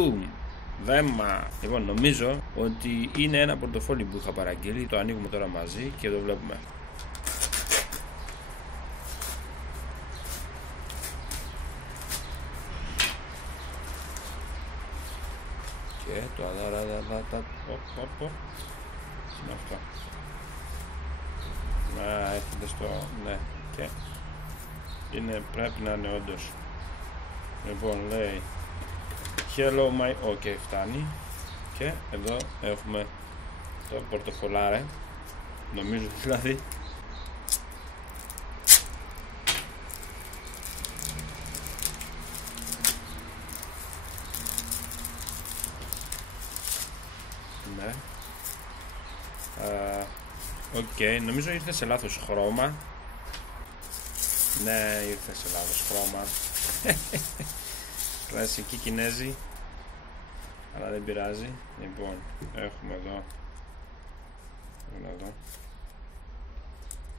Boom! Δέμα! Λοιπόν, νομίζω ότι είναι ένα πορτοφόλι που είχα παραγγείλει. Το ανοίγουμε τώρα μαζί και το βλέπουμε. Και το είναι αυτό. Να έρχεται στο... ναι, και πρέπει να είναι όντως. Λοιπόν, λέει Hello my... ok, φτάνει. Και εδώ έχουμε το πορτοφολάρε. Νομίζω δηλαδή. Ναι. Οκ, νομίζω ήρθε σε λάθος χρώμα. Ναι, ήρθε σε λάθος χρώμα. Κλασική Κινέζη. Αλλά δεν πειράζει. Λοιπόν, έχουμε εδώ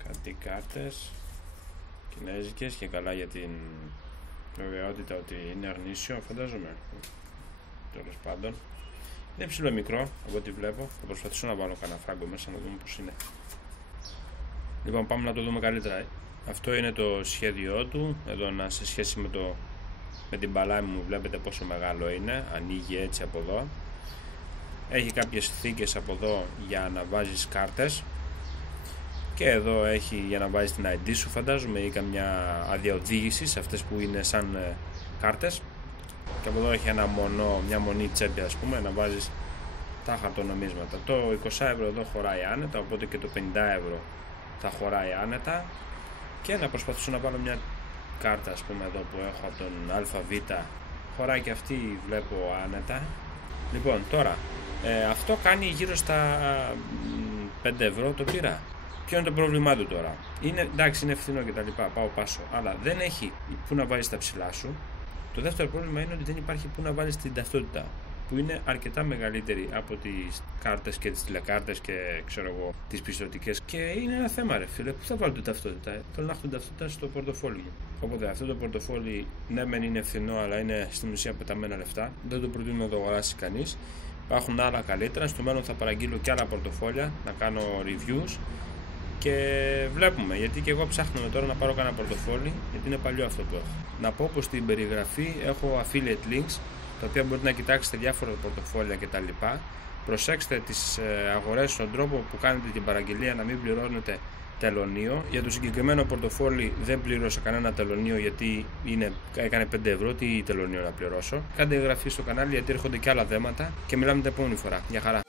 κάτι κάρτες κινέζικες και καλά για την βεβαιότητα ότι είναι αρνήσιο, φαντάζομαι. Τέλος πάντων. Είναι ψηλό μικρό από ό,τι βλέπω. Θα προσπαθήσω να βάλω κανένα φράγκο μέσα να δούμε πως είναι. Λοιπόν, πάμε να το δούμε καλύτερα. Αυτό είναι το σχέδιό του. Εδώ σε σχέση με την παλάμη μου βλέπετε πόσο μεγάλο είναι. Ανοίγει έτσι από εδώ. Έχει κάποιες θήκες από εδώ για να βάζεις κάρτες. Και εδώ έχει για να βάζεις την ID σου, φαντάζομαι, ή καμιά άδεια οδήγησης, αυτές που είναι σαν κάρτες. Και από εδώ έχει μια μονή τσέπη, ας πούμε, να βάζεις τα χαρτονομίσματα. Το 20 ευρώ εδώ χωράει άνετα, οπότε και το 50 ευρώ θα χωράει άνετα. Και να προσπαθήσω να βάλω μια κάρτα, ας πούμε, εδώ που έχω από τον ΑΒ, χωράει και αυτή, βλέπω, άνετα. Λοιπόν, τώρα αυτό κάνει γύρω στα 5 ευρώ, το πήρα. Ποιο είναι το πρόβλημά του τώρα? Εντάξει, είναι φθηνό και τα λοιπά, πάω πάσο, αλλά δεν έχει που να βάλεις τα ψηλά σου. Το δεύτερο πρόβλημα είναι ότι δεν υπάρχει που να βάλεις την ταυτότητα, που είναι αρκετά μεγαλύτερη από τις κάρτες και τις τηλεκάρτες και ξέρω εγώ τις πιστωτικές. Και είναι ένα θέμα, ρε φίλε, πού θα βάλω την ταυτότητα? Θέλω να έχω την ταυτότητα στο πορτοφόλι μου. Οπότε αυτό το πορτοφόλι, ναι, μεν είναι φθηνό, αλλά είναι στην ουσία πεταμένα λεφτά. Δεν το προτείνω να το αγοράσει κανείς. Υπάρχουν άλλα καλύτερα. Στο μέλλον θα παραγγείλω και άλλα πορτοφόλια, να κάνω reviews. Και βλέπουμε, γιατί και εγώ ψάχνω τώρα να πάρω κανένα πορτοφόλι, γιατί είναι παλιό αυτό που έχω. Να πω πως στην περιγραφή έχω affiliate links, τα οποία μπορείτε να κοιτάξετε διάφορα πορτοφόλια κτλ. Προσέξτε τις αγορές στον τρόπο που κάνετε την παραγγελία, να μην πληρώνετε τελωνείο. Για το συγκεκριμένο πορτοφόλι δεν πλήρωσα κανένα τελωνείο, γιατί έκανε 5 ευρώ. Τι τελωνείο να πληρώσω? Κάντε εγγραφή στο κανάλι, γιατί έρχονται και άλλα θέματα και μιλάμε την επόμενη φορά. Γεια χαρά.